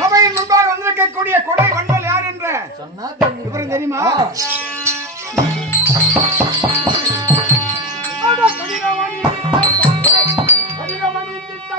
சபையின் முன்பாக வந்திருக்கக்கூடிய கொடை வண்டல் யார் என்ற? சொன்னா விவரம் தெரியுமா? கதிரவன் திட்ட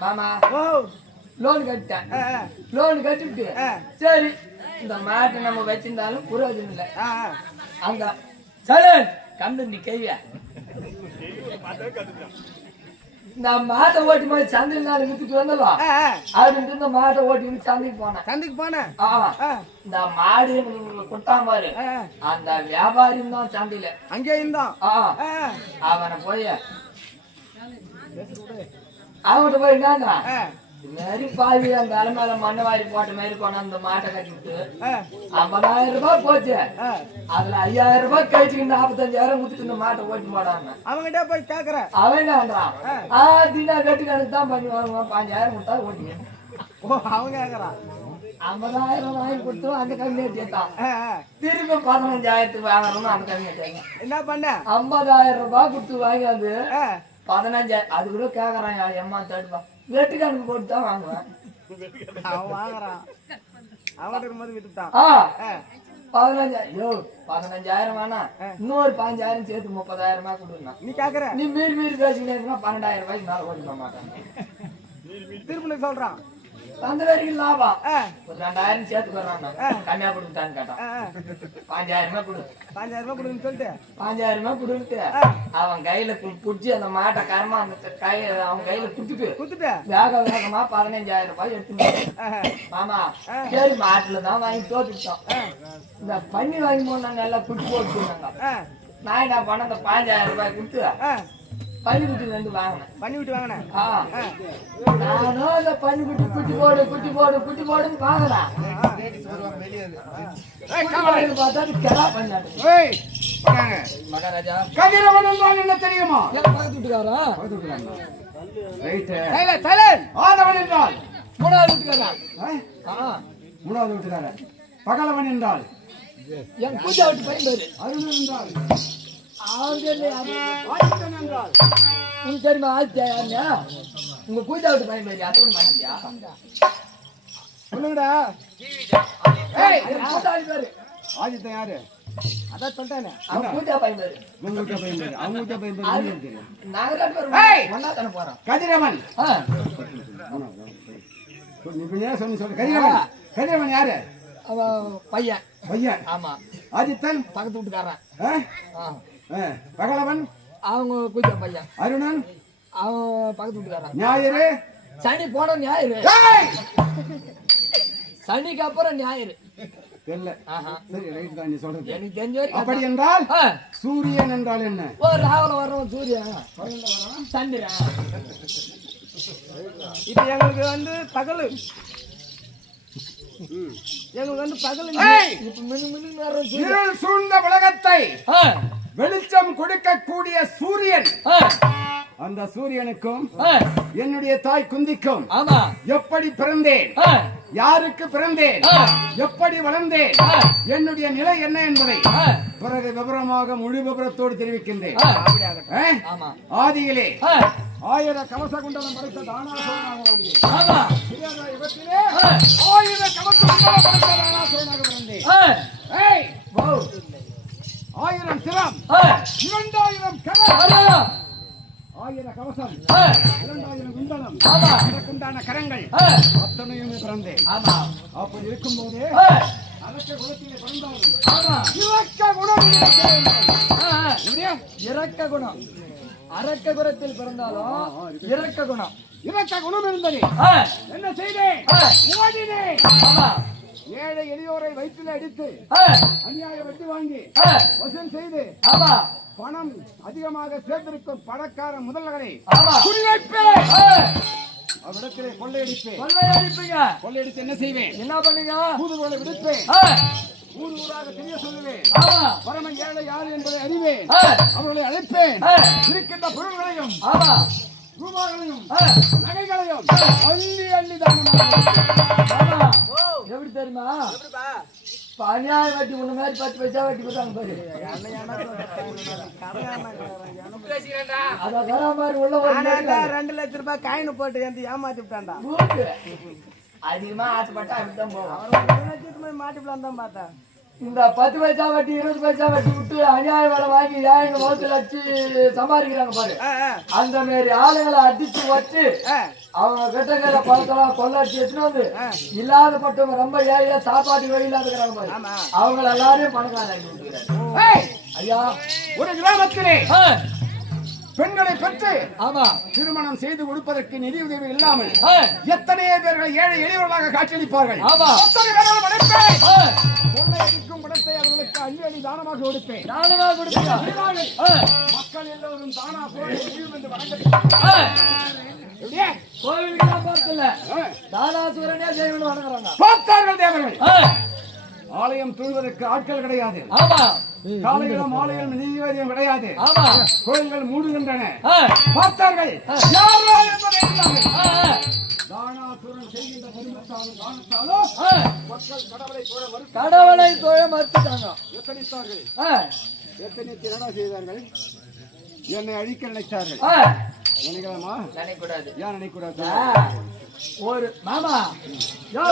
மாமா ஓ. லோன் கட்டிட்டேன். லோன் கட்டிட்டு ஆ. சரி இந்த மாட்டை நம்ம வச்சிருந்தாலும் புரோஜனம் இல்லை. ஆ, ஆ. அங்க சரி கண்டு நீ கைய நான் மாட்டை ஓட்டி போய் சந்தையில் நாள் வித்துட்டு வந்தலாம். அப்படின்னு இந்த மாட்டை ஓட்டி சந்தைக்கு போனேன். சந்தைக்கு போனேன். இந்த மாடு கொடுத்தான் பாரு. அந்த வியாபாரியும் தான் சந்தையில. அங்கே ஆ, அவனை போய் அவன்கிட்ட போய் ஆ, நெறி பாவி அந்த அலமேல மண்ணை வாரி போட்ட மாதிரி கொண்டு அந்த மாட்டை கட்டிவிட்டு ஐம்பதாயிரம் ரூபாய் போச்சு. அதுல ஐயாயிரம் ரூபாய் கழிச்சு நாற்பத்தஞ்சாயிரம் கொடுத்துட்டு இந்த மாட்டை ஓட்டி போடாங்க அவங்கிட்ட போய் கேக்குற. அவன் என்னன்றான் ஆ. தினா கட்டு கணக்கு தான் பண்ணி வாங்குவான் பாஞ்சாயிரம் கொடுத்தா ஓட்டி. ஓ அவங்க கேக்குறான் ஐம்பதாயிரம் வாங்கி கொடுத்தோம் அந்த கம்மியை கேட்டான். திரும்ப பதினஞ்சாயிரத்துக்கு வாங்கணும்னு அந்த கம்மியை கேட்டாங்க என்ன பண்ண? ஐம்பதாயிரம் ரூபாய் கொடுத்து வாங்கி வந்து பதினஞ்சாயிரம் அது கூட கேக்குறான் எம்மா தேடுப்பா வெட்டு கணக்கு போட்டு தான் வாங்குவேன். அவன் வாங்குறான். இருக்கும்போது விட்டுட்டான் ஆ, பதினஞ்சாயிரம் பதினஞ்சாயிரம் வேணாம் இன்னொரு பாஞ்சாயிரம் சேர்த்து முப்பதாயிரமா கொடுங்க நீ கேக்குற? நீ மீறி மீறி பேசிக்கிட்டே பன்னெண்டாயிரம் ரூபாய்க்கு மேல ஓட்டிக்க மாட்டாங்க. திருப்பி சொல்றான். அந்த வரைக்கும் லாபம் ஒரு ரெண்டாயிரம் சேர்த்து வர்றாங்க கம்மியா கொடுத்தான்னு கேட்டான். பாஞ்சாயிரமா கொடு. பாஞ்சாயிரம் ரூபாய் கொடுன்னு சொல்லிட்டு. பாஞ்சாயிரமா கொடுத்து அவன் கையில புடிச்சு அந்த மாட்டை கரமா அந்த கை அவன் கையில குடுத்துட்டு குத்துட்ட வேக வேகமா பதினஞ்சாயிரம் ரூபாய் எடுத்துட்டு ஆ, மாமா சரி மாட்டுல தான் வாங்கி தோத்துட்டோம் இந்த பண்ணி வாங்கி போனா நல்லா குட்டி போட்டுருந்தாங்க நான் என்ன பண்ண அந்த பாஞ்சாயிரம் ரூபாய் கொடுத்து ஆ. பள்ளி குட்டி ரெண்டு வாங்கினேன் பண்ணி விட்டு வாங்கினேன் ஆ. நானும் அந்த பன்னி குட்டி போடு குட்டி போடு குட்டி போடுன்னு போடுன்னு பார்த்தா அது கெடா வராங்க. மகாராஜா. கதிரவன் என்றால் என்ன தெரியுமா? பக்கத்து வீட்டுக்காரா ஆதவன் என்றால். மூணாவது வீட்டுக்காரா ஆ? ஆ. மூணாவது வீட்டுக்காரர் பகலவன் என்றால். என் பூஜா விட்டு பையன் பேரு அருணன் என்றால்? ஆதித்தன் என்றால் உனக்கு தெரியுமா ஆதித்யா உங்க பூஜா விட்டு பையன் பேரு அது கூட மாட்டியா சொல்லுங்கடா. ஆதித்தன் யாரு? அதான் சொல்லிட்டேனே. பூஜா உங்க அவங்க நாங்க ரெண்டு! பேரும் ஒன்னா தானே போறோம் கதிரவன். நீ சொல்லி சொல்லு. கதிரவன். கதிரவன் யாரு? பையன். பையன். ஆமா. ஆதித்தன்? பக்கத்து வீட்டுக்காரன். ஆ? ஆ. ஆ. பகலவன். அவங்க பூஜா பையன். அருணன். அவன் பக்கத்து வீட்டுக்காரன். ஞாயிறு. சனி போன ஞாயிறு. ஏய்! சனிக்கு அப்புறம் ஞாயிறு. தெரியல. சரி ரைட் தான் நீ சொல்றது. எனக்கு தெரிஞ்ச வரைக்கும் அப்படி என்றால். சூரியன் என்றால் என்ன? ஓ ராவல வர்றோம் சூரியன். சந்திரன். இப்ப எங்களுக்கு வந்து பகல். எங்களுக்கு வந்து பகல்! இப்ப மினு மினு இருள் சூழ்ந்த உலகத்தை ஆ. வெளிச்சம் கொடுக்கக்கூடிய சூரியன். அந்த சூரியனுக்கும் என்னுடைய தாய் குந்திக்கும் ஆமா. எப்படி பிறந்தேன்? யாருக்கு பிறந்தேன். எப்படி வளர்ந்தேன். என்னுடைய நிலை என்ன என்பதை பிறகு விவரமாக முழு விவரத்தோடு தெரிவிக்கின்றேன். ஆதியிலே ஆயிர கவச குண்டலம் படைத்த ஆ, ஆயிர கவச குண்டலம் படைத்த தானாசுரனாக பிறந்தேன் ஆ, ஏய் ஓ, ஆயிரம் சிரம் ஆ, இரண்டாயிரம் கவசம் ஆமா, இரண்டாயிரம் குண்டலம் அதற்குண்டான கரங்கள் ஆ, அத்தனையுமே பிறந்தேன் ஆமா, அப்படி இருக்கும்போது ஆ, அரக்க குலத்திலே பிறந்தாலும் ஆமா, இலக்க குணம் எனக்கு இரக்க குணம் அரக்க குணத்தில் பிறந்தாலும் இரக்க குணம் இலக்க குணம் இருந்தது என்ன செய்தேன் ஓடினேன் ஏழை எளியோரை வயிற்றில் அடித்து அநியாய வெட்டி வாங்கி வசூல் செய்து ஆமா, பணம் அதிகமாக சேர்ந்திருக்கும் பணக்கார முதல்வரை ஆமா, குறிவைப்பேன் ஆ, அவ்விடத்திலே கொள்ளையடிப்பேன் கொள்ளையடிப்பீங்க. கொள்ளையடித்து என்ன செய்வேன்? என்ன பண்ணீங்க தூதுகளை விடுப்பேன் ஊர் ஊராக தெரிய சொல்லுவேன். ஆமா, பரம ஏழை யார் என்பதை அறிவேன். அவர்களை அழைப்பேன். இருக்கின்ற பொருள்களையும் ரூபாய்களையும் நகைகளையும் அள்ளி அள்ளி தானமாக தெரியுமா? அநியாய வட்டி உன்ன மாதிரி பத்து பைசா வட்டி கொடுத்தாங்க பாரு. அத மாதிரி உள்ள ஒரு ரெண்டு லட்ச ரூபாய் காயின் போட்டு வந்து ஏமாத்தி விட்டான்டா. அதிகமா ஆசைப்பட்டா அப்படித்தான் போவோம் மாட்டிப்பலாம் தான் பார்த்தேன். இந்த பத்து பைசா வட்டி இருபது பைசா வட்டி விட்டு அநியாய வேலை வாங்கி ஏழு முகத்துல வச்சு சம்பாதிக்கிறாங்க பாரு. அந்த மாதிரி ஆளுங்களை அடிச்சு வச்சு. அவங்க கிட்ட பணத்தெல்லாம் கொள்ளடிச்சு எடுத்துட்டு வந்து இல்லாதப்பட்டவங்க ரொம்ப ஏழையா சாப்பாட்டு வழி இல்லாத இருக்கிறாங்க. அவங்க எல்லாரையும் ஏய், ஐயா. ஒரு கிராமத்திலே பெண்களை பெற்று ஆமா. திருமணம் செய்து கொடுப்பதற்கு நிதி உதவி இல்லாமல் எத்தனையோ பேர்கள் ஏழை எளியவர்களாக காட்சியளிப்பார்கள். கொள்ளையடிக்கும் பணத்தை அவர்களுக்கு அள்ளி அள்ளி தானமாக கொடுப்பேன். செய்வார்கள். ஆ, மக்கள் எல்லோரும் தானா போய் என்று வணங்க ஆ, எப்படியே? கோவிலுக்கு ஆ. தாராசுரனே செய்யணும்னு வணங்குறாங்க. பார்த்தார்கள் தேவர்கள். ஆலயம் தொழுவதற்கு ஆட்கள் கிடையாது. ஆமா. காலையிலும் மாலையிலும் நீதிவாதியம் கிடையாது. ஆமா. கோயில்கள் மூடுகின்றன. பார்த்தார்கள். கடவுளை தொழ மறுத்துட்டாங்க. எத்தனித்தார்கள்? ஆ, எத்தனைத்து என்ன செய்தார்கள்? என்னை அழிக்க நினைத்தார்கள். நினைக்கலாமா? நினைக்கக்கூடாது ஏன் நினைக்கூடாது? ஒரு மாமா யோ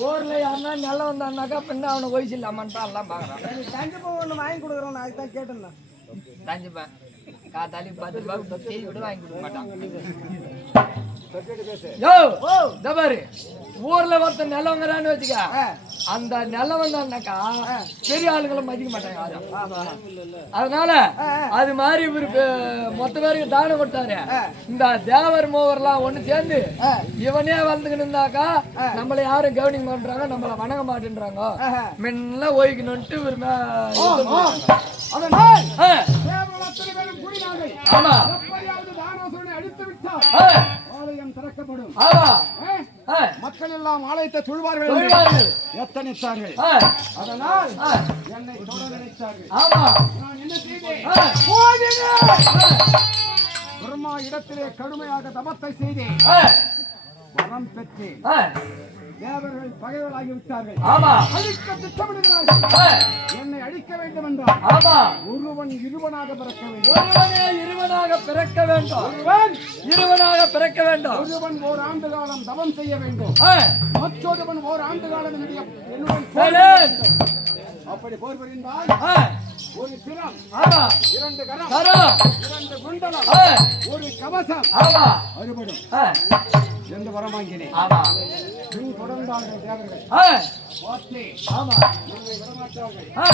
ஊர்ல யாருன்னா நிலம் வந்தான்னாக்கா பின்ன அவனை வயசு இல்லாமன்ட்டு எல்லாம் பாக்குறான் கண்டிப்பா ஒண்ணு வாங்கி கொடுக்குறோம் நான் அதுதான் கேட்டேன் தஞ்சுப்பேன் காத்தாலி பத்து ரூபாய்க்கு தேய் விட வாங்கி கொடுக்க மாட்டான். யோ இந்த பாரு. ஊர்ல ஒருத்தன் நிலவங்கிறான்னு வச்சுக்க. அந்த நிலம் வந்தான்னாக்கா பெரிய ஆளுங்களை மதிக்க மாட்டாங்க. அதனால அது மாதிரி இவரு பே- மொத்த பேருக்கு தானம் கொடுத்தாரு. இந்த தேவர் மூவர்லாம் ஒண்ணு சேர்ந்து இவனே வந்துக்கிட்டு இருந்தாக்கா நம்மள யாரும் கவனிக்க மாட்டேன்றாங்க நம்மள வணங்க மாட்டேன்றாங்க. முன்ன ஓய்க்கணும்ட்டு இவர் ஆமா. ஆலயம் திறக்கப்படும். மக்கள் எல்லாம் ஆலயத்தை தொழுவார்கள். எத்தனித்தார்கள்? அதனால் என்னை தொட நினைத்தார்கள். நான் என்ன செய்தேன். பிரம்மா இடத்திலே கடுமையாக தபத்தை செய்தேன். வரம் பெற்றேன். ஆ, தேவர்கள் பகைவர்களாகி விட்டார்கள். ஆமா. அழிக்க திட்டமிடுகிறார்கள். என்னை அழிக்க வேண்டும் என்றால் ஆமா. ஒருவன் இருவனாக பிறக்க வேண்டும். ஒருவனே இருவனாக பிறக்க வேண்டும். ஒருவன் இருவனாக பிறக்க வேண்டும். ஒருவன் ஓர் ஆண்டு காலம் தவம் செய்ய வேண்டும். மற்றொருவன் ஓர் ஆண்டு காலம் என்னுடைய என்னுடன். அப்படி போர் புரிந்தால் ஆ, ஒரு சிரம் இரண்டு கரம் இரண்டு குண்டலம் ஒரு கவசம் அறுபடும். என்று வரம் வாங்கினேன். ஆமா. பின் தொடர்ந்தார்கள் தேவர்கள் ஆ, பார்த்தே ஆமா. நம்மை விடமாட்டார்கள் ஆ,